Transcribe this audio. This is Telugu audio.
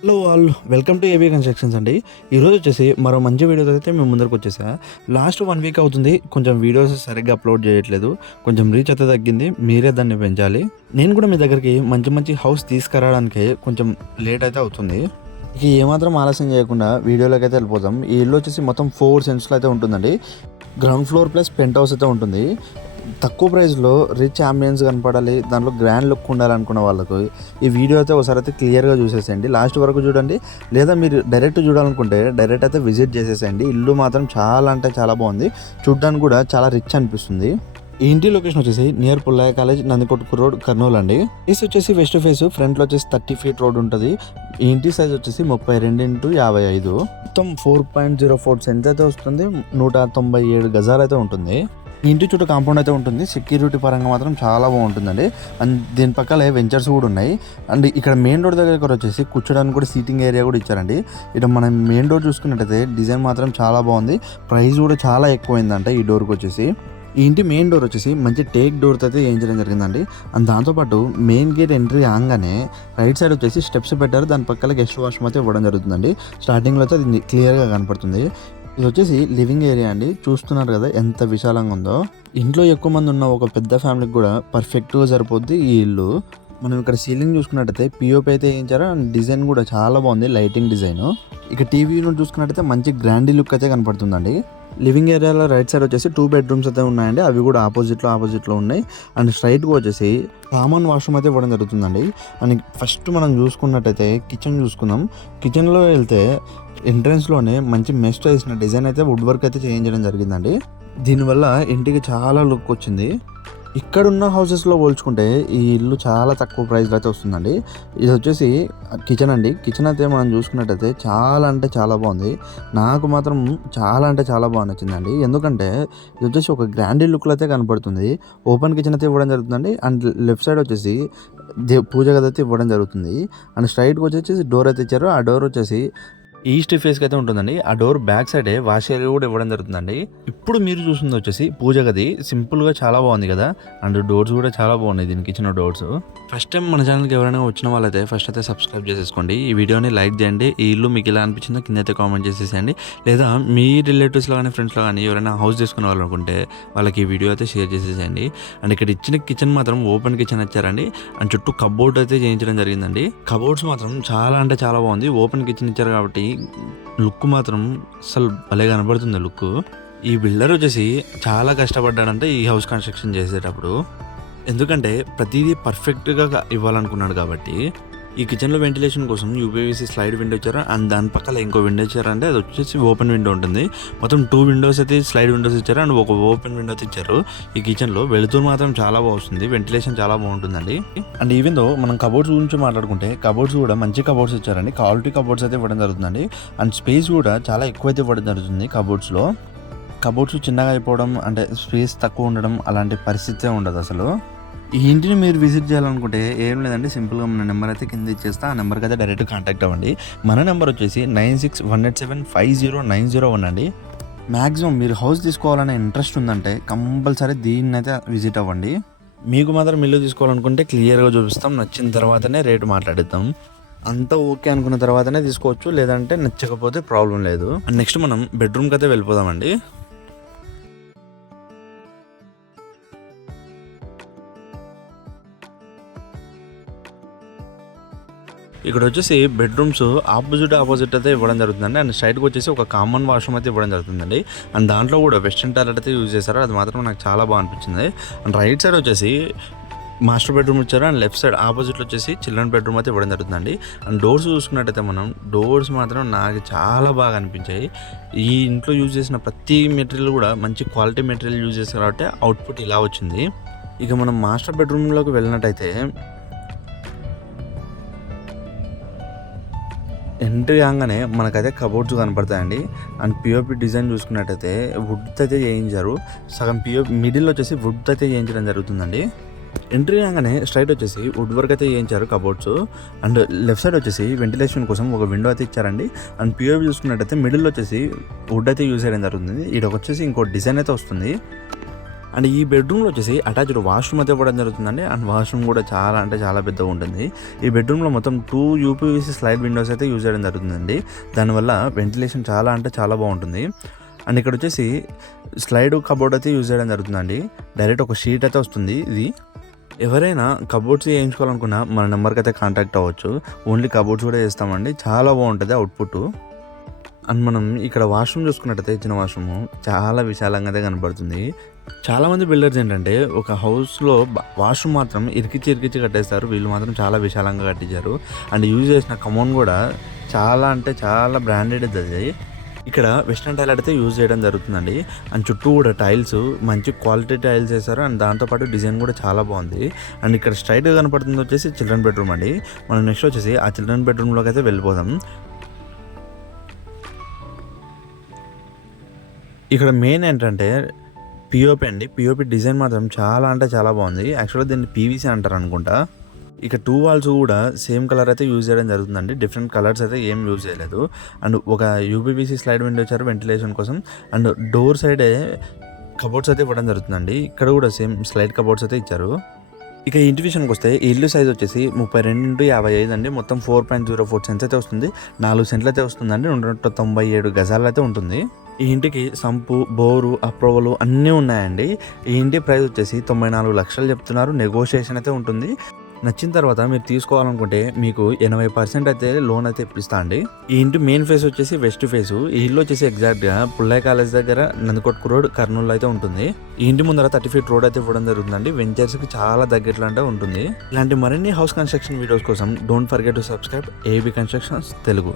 Hello all welcome to AB constructions అండి. ఈరోజు వచ్చేసి మరో మంచి వీడియోతో అయితే మేము ముందరకు వచ్చేసా. లాస్ట్ వన్ వీక్ అవుతుంది కొంచెం వీడియోస్ సరిగ్గా అప్లోడ్ చేయట్లేదు కొంచెం రీచ్ అయితే తగ్గింది మీరే దాన్ని పెంచాలి. నేను కూడా మీ దగ్గరికి మంచి మంచి హౌస్ తీసుకురావడానికి కొంచెం లేట్ అయితే అవుతుంది. ఇక ఏమాత్రం ఆలస్యం చేయకుండా వీడియోలోకి అయితే వెళ్ళిపోతాం ఈ ఇల్లు వచ్చేసి మొత్తం ఫోర్ సెన్స్లో అయితే ఉంటుందండి. Ground floor plus penthouse అయితే ఉంటుంది. తక్కువ ప్రైస్లో రిచ్ అంబియన్స్ కనపడాలి దాంట్లో గ్రాండ్ లుక్ ఉండాలనుకున్న వాళ్ళకు ఈ వీడియో అయితే ఒకసారి అయితే క్లియర్గా చూసేసేయండి. లాస్ట్ వరకు చూడండి. లేదా మీరు డైరెక్ట్ చూడాలనుకుంటే డైరెక్ట్ అయితే విజిట్ చేసేసేయండి. ఇల్లు మాత్రం చాలా అంటే చాలా బాగుంది. చూడడానికి కూడా చాలా రిచ్ అనిపిస్తుంది. ఈ ఇంటి లొకేషన్ వచ్చేసి near Pullaiah college Nandikotkur road Kurnool అండి. ఫేస్ వచ్చేసి వెస్ట్ ఫేస్ ఫ్రంట్లో వచ్చేసి థర్టీ ఫీట్ రోడ్ ఉంటుంది. ఈ ఇంటి సైజ్ వచ్చేసి ముప్పై రెండు ఇంటూ యాభై ఐదు. మొత్తం four point zero four cents అయితే వస్తుంది. నూట తొంభై ఏడు గజాలు అయితే ఉంటుంది. ఇంటి చుట్టూ కాంపౌండ్ అయితే ఉంటుంది. సెక్యూరిటీ పరంగా మాత్రం చాలా బాగుంటుందండి. అండ్ దీని పక్కలే వెంచర్స్ కూడా ఉన్నాయి. అండ్ ఇక్కడ మెయిన్ రోడ్ దగ్గర వచ్చేసి కూర్చోడానికి కూడా సీటింగ్ ఏరియా కూడా ఇచ్చారండి. ఇక్కడ మనం మెయిన్ డోర్ చూసుకున్నట్టయితే డిజైన్ మాత్రం చాలా బాగుంది. ప్రైస్ కూడా చాలా ఎక్కువైందంట ఈ డోర్కి వచ్చేసి. ఈ ఇంటి మెయిన్ డోర్ వచ్చేసి మంచి టేక్ డోర్తో అయితే వేయించడం జరిగిందండి. అండ్ దాంతోపాటు మెయిన్ గేట్ ఎంట్రీ ఆగానే రైట్ సైడ్ వచ్చేసి స్టెప్స్ పెట్టారు. దాని పక్కన గెస్ట్ వాష్రూమ్ అయితే ఇవ్వడం జరుగుతుందండి. స్టార్టింగ్లో అయితే అది క్లియర్గా కనపడుతుంది. ఇది వచ్చేసి లివింగ్ ఏరియా అండి. చూస్తున్నారు కదా ఎంత విశాలంగా ఉందో. ఇంట్లో ఎక్కువ మంది ఉన్న ఒక పెద్ద ఫ్యామిలీకి కూడా పర్ఫెక్ట్గా సరిపోద్ది ఈ ఇల్లు. మనం ఇక్కడ సీలింగ్ చూసుకున్నట్టయితే పిఓపి అయితే వేయించారు అండ్ డిజైన్ కూడా చాలా బాగుంది లైటింగ్ డిజైన్. ఇక టీవీ యూనిట్ చూసుకున్నట్టయితే మంచి గ్రాండీ లుక్ అయితే కనపడుతుందండి. లివింగ్ ఏరియాలో రైట్ సైడ్ వచ్చేసి టూ బెడ్రూమ్స్ అయితే ఉన్నాయండి. అవి కూడా ఆపోజిట్లో ఆపోజిట్లో ఉన్నాయి. అండ్ స్ట్రైట్గా వచ్చేసి కామన్ వాష్రూమ్ అయితే ఇవ్వడం జరుగుతుందండి. అండ్ ఫస్ట్ మనం చూసుకున్నట్టయితే కిచెన్ చూసుకుందాం. కిచెన్లో వెళ్తే ఎంట్రన్స్లోనే మంచి మెస్ట్ వేసిన డిజైన్ అయితే వుడ్ వర్క్ అయితే చేయించడం జరిగిందండి. దీనివల్ల ఇంటికి చాలా లుక్ వచ్చింది. ఇక్కడున్న హౌసెస్లో పోల్చుకుంటే ఈ ఇల్లు చాలా తక్కువ ప్రైస్లో అయితే వస్తుందండి. ఇది వచ్చేసి కిచెన్ అండి. కిచెన్ అయితే మనం చూసుకున్నట్టయితే చాలా అంటే చాలా బాగుంది. నాకు మాత్రం చాలా అంటే చాలా బాగా నచ్చిందండి. ఎందుకంటే ఇది వచ్చేసి ఒక గ్రాండ్ లుక్లో అయితే కనపడుతుంది. ఓపెన్ కిచెన్ అయితే ఇవ్వడం జరుగుతుందండి. అండ్ లెఫ్ట్ సైడ్ వచ్చేసి దే పూజ గది అయితే ఇవ్వడం జరుగుతుంది. అండ్ స్ట్రైట్కి వచ్చేసి డోర్ అయితే ఇచ్చారు. ఆ డోర్ వచ్చేసి ఈస్ట్ ఫేస్కి అయితే ఉంటుందండి. ఆ డోర్ బ్యాక్ సైడే వాష్ ఏరియా కూడా ఇవ్వడం జరుగుతుందండి. ఇప్పుడు మీరు చూస్తుంది వచ్చేసి పూజ గది. సింపుల్గా చాలా బాగుంది కదా. అండ్ డోర్స్ కూడా చాలా బాగున్నాయి దీనికి ఇచ్చిన డోర్స్ ఫస్ట్ టైం మన ఛానల్కి ఎవరైనా వచ్చిన వాళ్ళైతే ఫస్ట్ అయితే సబ్స్క్రైబ్ చేసేసుకోండి. ఈ వీడియోని లైక్ చేయండి. ఈ ఇల్లు మీకు ఎలా అనిపించిందో కింద అయితే కామెంట్ చేసేసేయండి. లేదా మీ రిలేటివ్స్లో కానీ ఫ్రెండ్స్లో కానీ ఎవరైనా హౌస్ తీసుకునే వాళ్ళు అనుకుంటే వాళ్ళకి ఈ వీడియో అయితే షేర్ చేసేసేయండి. అండ్ ఇక్కడ ఇచ్చిన కిచెన్ మాత్రం ఓపెన్ కిచెన్ ఇచ్చారండి. అండ్ చుట్టూ కబోర్డ్ అయితే చేయించడం జరిగిందండి. కబోర్డ్స్ మాత్రం చాలా అంటే చాలా బాగుంది. ఓపెన్ కిచెన్ ఇచ్చారు కాబట్టి లుక్ మాత్రం అసలు భలే కనబడుతుంది లుక్ ఈ బిల్డర్ వచ్చేసి చాలా కష్టపడ్డాడంటే ఈ హౌస్ కన్స్ట్రక్షన్ చేసేటప్పుడు. ఎందుకంటే ప్రతిదీ పర్ఫెక్ట్గా ఇవ్వాలనుకున్నాడు కాబట్టి ఈ కిచెన్లో వెంటిలేషన్ కోసం యూపీవీసీ స్లైడ్ విండో ఇచ్చారు? అండ్ దాని పక్కన ఇంకో విండో ఇచ్చారంటే అది వచ్చేసి ఓపెన్ విండో ఉంటుంది. మొత్తం టూ విండోస్ అయితే స్లైడ్ విండోస్ ఇచ్చారు అండ్ ఒక ఓపెన్ విండో ఇచ్చారు. ఈ కిచెన్లో వెలుతురు మాత్రం చాలా బాగుంటుంది. వెంటిలేషన్ చాలా బాగుంటుందండి. అండ్ ఈవెన్ దో మనం కబోర్డ్స్ గురించి మాట్లాడుకుంటే కబోర్డ్స్ కూడా మంచి కబోర్డ్స్ ఇచ్చారండి. క్వాలిటీ కబోర్డ్స్ అయితే ఇవ్వడం జరుగుతుందండి. అండ్ స్పేస్ కూడా చాలా ఎక్కువైతే ఇవ్వడం జరుగుతుంది కబోర్డ్స్లో కబోర్డ్స్ చిన్నగా అయిపోవడం అంటే స్పేస్ తక్కువ ఉండడం అలాంటి పరిస్థితే ఉండదు అసలు. ఈ ఇంటిని మీరు విజిట్ చేయాలనుకుంటే ఏం లేదండి సింపుల్గా మన నెంబర్ అయితే కింద ఇచ్చేస్తా. ఆ నెంబర్కి అయితే డైరెక్ట్ కాంటాక్ట్ అవ్వండి. మన నెంబర్ వచ్చేసి nine six one eight seven five zero nine zero one అండి. మ్యాక్సిమం మీరు హౌస్ తీసుకోవాలనే ఇంట్రెస్ట్ ఉందంటే కంపల్సరీ దీన్ని అయితే విజిట్ అవ్వండి. మీకు మాత్రం ఇల్లు తీసుకోవాలనుకుంటే క్లియర్గా చూపిస్తాం. నచ్చిన తర్వాతనే రేటు మాట్లాడిద్దాం. అంతా ఓకే అనుకున్న తర్వాతనే తీసుకోవచ్చు. లేదంటే నచ్చకపోతే ప్రాబ్లం లేదు. నెక్స్ట్ మనం బెడ్రూమ్కి అయితే వెళ్ళిపోదామండి. ఇక్కడ వచ్చేసి బెడ్రూమ్స్ ఆపోజిట్ ఆపోజిట్ అయితే ఇవ్వడం జరుగుతుందండి. అండ్ సైడ్కి వచ్చేసి ఒక కామన్ వాష్రూమ్ అయితే ఇవ్వడం జరుగుతుందండి. అండ్ దాంట్లో కూడా వెస్ట్రన్ టాయిలెట్ అయితే యూజ్ చేశారు. అది మాత్రం నాకు చాలా బాగా అనిపించింది. అండ్ రైట్ సైడ్ వచ్చేసి మాస్టర్ బెడ్రూమ్ ఇచ్చారు. అండ్ లెఫ్ట్ సైడ్ ఆపోజిట్లో వచ్చేసి చిల్డ్రన్ బెడ్రూమ్ అయితే ఇవ్వడం జరుగుతుందండి. అండ్ డోర్స్ చూసుకున్నట్టయితే మనం డోర్స్ మాత్రం నాకు చాలా బాగా అనిపించాయి. ఈ ఇంట్లో యూజ్ చేసిన ప్రతి మెటీరియల్ కూడా మంచి క్వాలిటీ మెటీరియల్ యూజ్ చేశారు కాబట్టి అవుట్పుట్ ఇలా వచ్చింది. ఇక మనం మాస్టర్ బెడ్రూమ్లోకి వెళ్ళినట్టయితే ఎంట్రీ కాగానే మనకైతే కబోర్డ్స్ కనపడతాయండి. అండ్ పిఓపి డిజైన్ చూసుకున్నట్టయితే వుడ్ అయితే చేయించారు. సగం పిఓపి మిడిల్ వచ్చేసి వుడ్ అయితే చేయించడం జరుగుతుందండి. ఎంట్రీ కాగానే స్ట్రైట్ వచ్చేసి వుడ్ వర్క్ అయితే చేయించారు కబోర్డ్స్ అండ్ లెఫ్ట్ సైడ్ వచ్చేసి వెంటిలేషన్ కోసం ఒక విండో అయితే ఇచ్చారండి. అండ్ పిఓపి చూసుకున్నట్టయితే మిడిల్ వచ్చేసి వుడ్ అయితే యూజ్ చేయడం జరుగుతుంది. ఇక్కడ వచ్చేసి ఇంకో డిజైన్ అయితే వస్తుంది. అండ్ ఈ బెడ్రూమ్లో వచ్చేసి అటాచ్డ్ వాష్రూమ్ అయితే ఇవ్వడం జరుగుతుందండి. అండ్ వాష్రూమ్ కూడా చాలా అంటే చాలా పెద్దగా ఉంటుంది. ఈ బెడ్రూమ్లో మొత్తం టూ యూపీవీసీ స్లైడ్ విండోస్ అయితే యూజ్ చేయడం జరుగుతుందండి. దానివల్ల వెంటిలేషన్ చాలా అంటే చాలా బాగుంటుంది. అండ్ ఇక్కడ వచ్చేసి స్లైడ్ కబోర్డ్ అయితే యూజ్ చేయడం జరుగుతుందండి. డైరెక్ట్ ఒక షీట్ అయితే వస్తుంది ఇది. ఎవరైనా కబోర్డ్స్ వేయించుకోవాలనుకున్నా మన నెంబర్కి అయితే కాంటాక్ట్ అవ్వచ్చు. ఓన్లీ కబోర్డ్స్ కూడా చేస్తామండి. చాలా బాగుంటుంది అవుట్పుట్ అండ్ మనం ఇక్కడ వాష్రూమ్ చూసుకున్నట్టయితే ఇచ్చిన వాష్రూమ్ చాలా విశాలంగా అయితే కనబడుతుంది. చాలామంది బిల్డర్స్ ఏంటంటే ఒక హౌస్లో వాష్రూమ్ మాత్రం ఇరికిచ్చి ఇరికిచ్చి కట్టేస్తారు. వీళ్ళు మాత్రం చాలా విశాలంగా కట్టించారు. అండ్ యూజ్ చేసిన కమౌన్ కూడా చాలా అంటే చాలా బ్రాండెడ్ అది. ఇక్కడ వెస్ట్రన్ టైల్ అయితే యూజ్ చేయడం జరుగుతుందండి. అండ్ చుట్టూ కూడా టైల్స్ మంచి క్వాలిటీ టైల్స్ వేశారు. అండ్ దాంతోపాటు డిజైన్ కూడా చాలా బాగుంది. అండ్ ఇక్కడ స్ట్రైట్గా కనపడుతుంది వచ్చేసి చిల్డ్రన్ బెడ్రూమ్ అండి. మనం నెక్స్ట్ వచ్చేసి ఆ చిల్డ్రన్ బెడ్రూమ్లోకి అయితే వెళ్ళిపోదాం. ఇక్కడ మెయిన్ ఏంటంటే పిఓపి అండి. పిఓపి డిజైన్ మాత్రం చాలా అంటే చాలా బాగుంది. యాక్చువల్గా దీన్ని పీవీసీ అంటారు అనుకుంటా. ఇక టూ వాల్స్ కూడా సేమ్ కలర్ అయితే యూజ్ చేయడం జరుగుతుందండి. డిఫరెంట్ కలర్స్ అయితే ఏం యూజ్ చేయలేదు. అండ్ ఒక యూపీపీసీ స్లైడ్ విండో ఇచ్చారు వెంటిలేషన్ కోసం. అండ్ డోర్ సైడే కబోర్డ్స్ అయితే ఇవ్వడం జరుగుతుందండి. ఇక్కడ కూడా సేమ్ స్లైడ్ కబోర్డ్స్ అయితే ఇచ్చారు. ఇక ఇంటి విషయానికి వస్తే ఇల్లు సైజ్ వచ్చేసి ముప్పై రెండు యాభై ఐదు అండి. మొత్తం four point zero four cents అయితే వస్తుంది. నాలుగు సెంట్లు అయితే వస్తుందండి. రెండు తొంభై ఏడు గజాలు అయితే ఉంటుంది. ఈ ఇంటికి సంపు బోరు అప్రూవలు అన్నీ ఉన్నాయండి. ఈ ఇంటి ప్రైస్ వచ్చేసి తొంభై నాలుగు లక్షలు చెప్తున్నారు. నెగోషియేషన్ అయితే ఉంటుంది. నచ్చిన తర్వాత మీరు తీసుకోవాలనుకుంటే మీకు ఎనభై పర్సెంట్ అయితే లోన్ అయితే ఇప్పిస్తా అండి. ఈ ఇంటి మెయిన్ ఫేస్ వచ్చేసి వెస్ట్ ఫేస్ ఈ ఇల్లు వచ్చేసి ఎగ్జాక్ట్గా పుల్లయ్య కాలేజ్ దగ్గర నందికొట్కు రోడ్ కర్నూలు అయితే ఉంటుంది. ఈ ఇంటి ముందర థర్టీ ఫీట్ రోడ్ అయితే ఇవ్వడం జరుగుతుందండి. వెంచర్స్కి చాలా దగ్గరలో అంటే ఉంటుంది. ఇలాంటి మరిన్ని హౌస్ కన్స్ట్రక్షన్ వీడియోస్ కోసం don't forget to subscribe AB constructions Telugu